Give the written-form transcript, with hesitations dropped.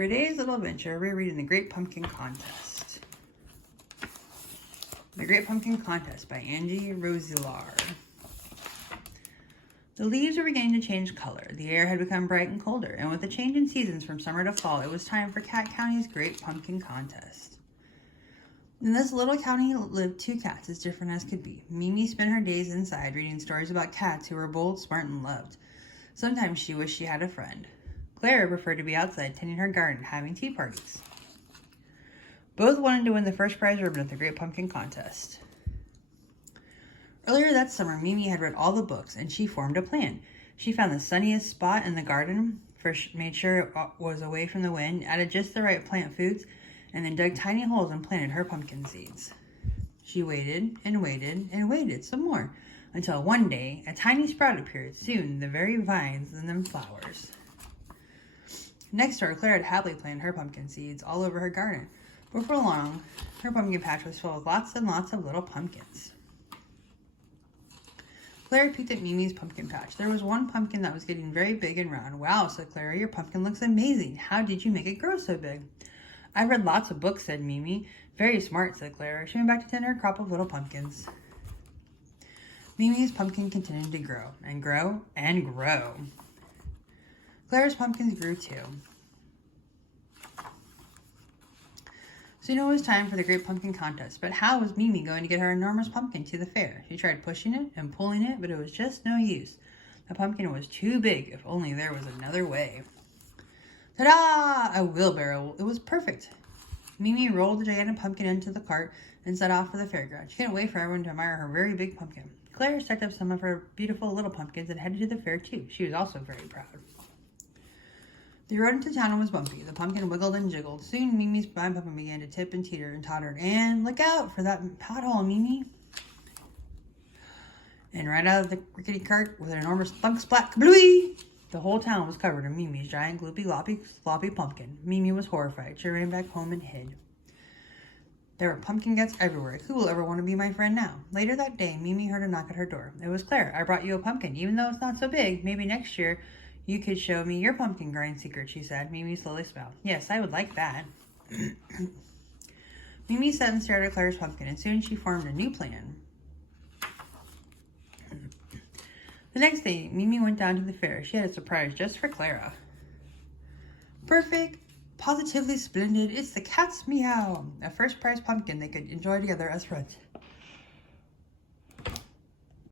For today's little adventure, we're reading The Great Pumpkin Contest. The Great Pumpkin Contest by Angie, Rozelarr. The leaves were beginning to change color. The air had become bright and colder, and with the change in seasons from summer to fall, it was time for Cat County's Great Pumpkin Contest. In this little county lived two cats as different as could be. Mimi spent her days inside reading stories about cats who were bold, smart, and loved. Sometimes she wished she had a friend. Clara preferred to be outside tending her garden, having tea parties. Both wanted to win the first prize ribbon at the Great Pumpkin Contest. Earlier that summer, Mimi had read all the books, and she formed a plan. She found the sunniest spot in the garden, first made sure it was away from the wind, added just the right plant foods, and then dug tiny holes and planted her pumpkin seeds. She waited and waited and waited some more, until one day a tiny sprout appeared, soon the very vines and then flowers. Next door, Clara had happily planted her pumpkin seeds all over her garden. Before long, her pumpkin patch was filled with lots and lots of little pumpkins. Clara peeked at Mimi's pumpkin patch. There was one pumpkin that was getting very big and round. "Wow," said Clara, "your pumpkin looks amazing. How did you make it grow so big?" "I read lots of books," said Mimi. "Very smart," said Clara. She went back to tend her crop of little pumpkins. Mimi's pumpkin continued to grow and grow and grow. Clara's pumpkins grew too. Soon it was time for the Great Pumpkin Contest, but how was Mimi going to get her enormous pumpkin to the fair? She tried pushing it and pulling it, but it was just no use. The pumpkin was too big, if only there was another way. Ta-da! A wheelbarrow. It was perfect. Mimi rolled the gigantic pumpkin into the cart and set off for the fairground. She couldn't wait for everyone to admire her very big pumpkin. Clara stacked up some of her beautiful little pumpkins and headed to the fair too. She was also very proud. The road into town was bumpy. The pumpkin wiggled and jiggled. Soon Mimi's pumpkin began to tip and teeter and tottered. And look out for that pothole, Mimi. And right out of the rickety cart with an enormous thunk splat kablooey! The whole town was covered in Mimi's giant gloopy loppy floppy pumpkin. Mimi was horrified. She ran back home and hid. There were pumpkin guts everywhere. Who will ever want to be my friend now? Later that day, Mimi heard a knock at her door. It was Claire. "I brought you a pumpkin, even though it's not so big. Maybe next year you could show me your pumpkin growing secret," she said. Mimi slowly smiled. "Yes, I would like that." Mimi sat and stared at Claire's pumpkin, and soon she formed a new plan. The next day, Mimi went down to the fair. She had a surprise just for Clara. "Perfect, positively splendid. It's the cat's meow, a first prize pumpkin they could enjoy together as friends."